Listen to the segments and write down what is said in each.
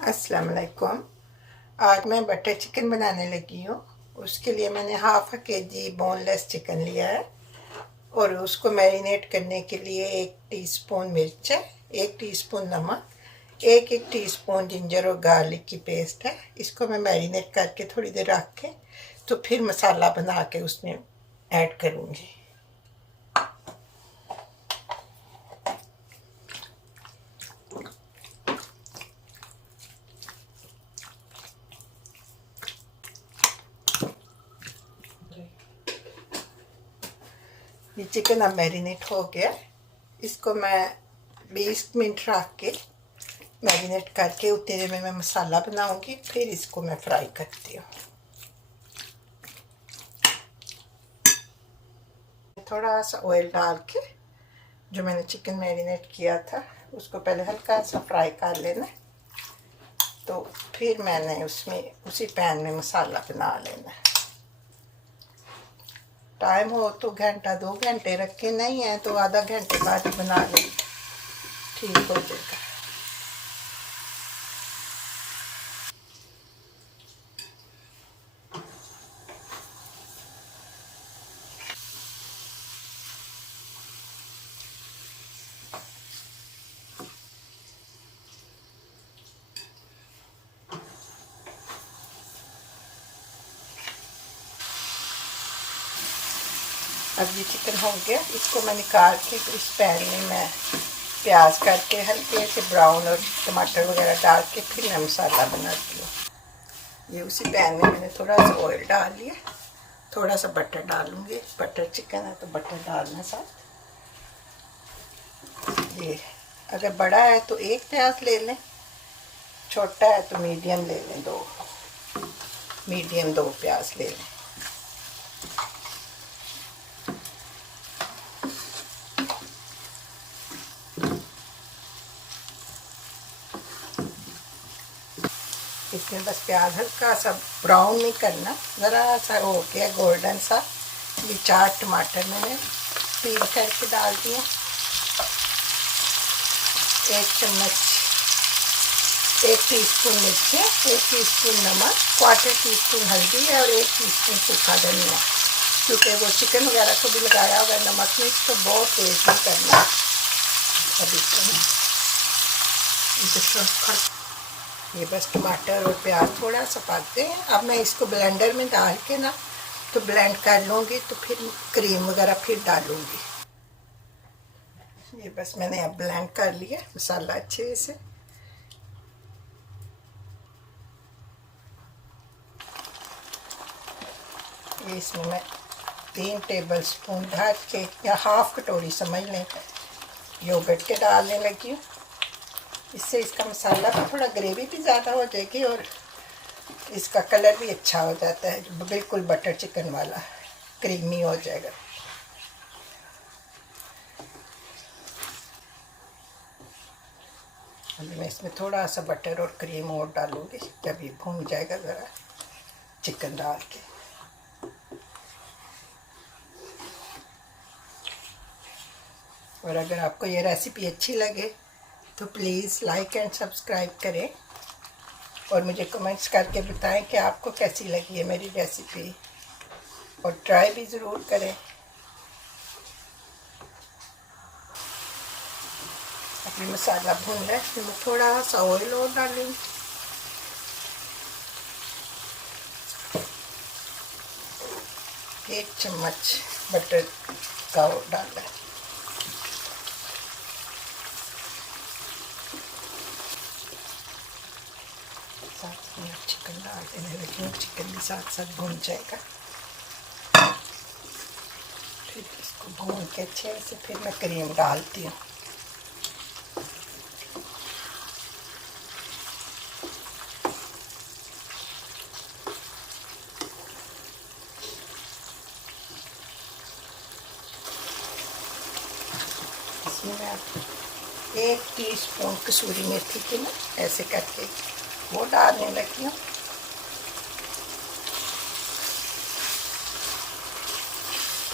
अस्सलाम वालेकुम। आज मैं बटर चिकन बनाने लगी हूँ। उसके लिए मैंने हाफ केजी बोनलेस चिकन लिया है और उसको मैरिनेट करने के लिए 1 टीस्पून मिर्च है, 1 टीस्पून नमक, एक टीस्पून जिंजर और गार्लिक की पेस्ट है। इसको मैं मैरिनेट करके थोड़ी देर रख के तो फिर मसाला बना के उसमें ऐड करूँगी। ये चिकन अब मैरिनेट हो गया। इसको मैं 20 मिनट रख के मैरिनेट करके उतने देर में मैं मसाला बनाऊंगी, फिर इसको मैं फ्राई करती हूँ। थोड़ा सा ऑयल डाल के जो मैंने चिकन मैरिनेट किया था उसको पहले हल्का सा फ्राई कर लेना, तो फिर मैंने उसमें उसी पैन में मसाला बना लेना। टाइम हो तो घंटा 2 घंटे रखे, नहीं है तो आधा घंटे बाद बना ले, ठीक हो जाएगा। अब ये चिकन हो गया, इसको मैं निकाल के इस पैन में मैं प्याज करके हल्के से ब्राउन और टमाटर वगैरह डाल के फिर मैं मसाला बनाती हूँ। ये उसी पैन में मैंने थोड़ा सा ऑयल डाल लिया, थोड़ा सा बटर डालूँगी। बटर चिकन है तो बटर डालना साथ। ये अगर बड़ा है तो 1 प्याज ले लें, छोटा है तो मीडियम ले लें, 2 प्याज ले लें। इसमें बस प्याज हल्का सा ब्राउन नहीं करना, ज़रा सा हो गया गोल्डन सा। ये 4 टमाटर मैंने पील करके डाल दिए, 1 चम्मच 1 टीस्पून मिर्ची, 1 टीस्पून नमक, 1/4 टीस्पून हल्दी है और 1 टीस्पून सूखा धनिया। क्योंकि वो चिकन वगैरह को भी लगाया होगा नमक मिर्च, तो बहुत तेज नहीं करना। अब ये बस टमाटर और प्याज थोड़ा सा पकते हैं। अब मैं इसको ब्लेंडर में डाल के ना तो ब्लेंड कर लूँगी, तो फिर क्रीम वगैरह फिर डालूँगी। ये बस मैंने अब ब्लेंड कर लिया मसाला अच्छे से। ये इसमें मैं 3 टेबलस्पून भर के या हाफ कटोरी समझ लें योगर्ट के डालने लगी हूँ। इससे इसका मसाला भी थोड़ा ग्रेवी भी ज़्यादा हो जाएगी और इसका कलर भी अच्छा हो जाता है, बिल्कुल बटर चिकन वाला क्रीमी हो जाएगा। अभी मैं इसमें थोड़ा सा बटर और क्रीम और डालूँगी जब ये भून जाएगा ज़रा चिकन डाल के। और अगर आपको ये रेसिपी अच्छी लगे तो प्लीज़ लाइक एंड सब्सक्राइब करें और मुझे कमेंट्स करके बताएं कि आपको कैसी लगी है मेरी रेसिपी, और ट्राई भी ज़रूर करें। अपनी मसाला भून रहा है, फिर मैं थोड़ा सा ऑयल और डालूँगी। एक चम्मच बटर का और डालना है। साथ में चिकन डाल देने लगी हूँ, चिकन भी साथ साथ भून जाएगा। फिर इसको भून के अच्छे से फिर मैं क्रीम डालती हूँ। इसमें मैं 1 टीस्पून कसूरी मेथी की ना ऐसे करके वो डालने लगी हूँ।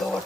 2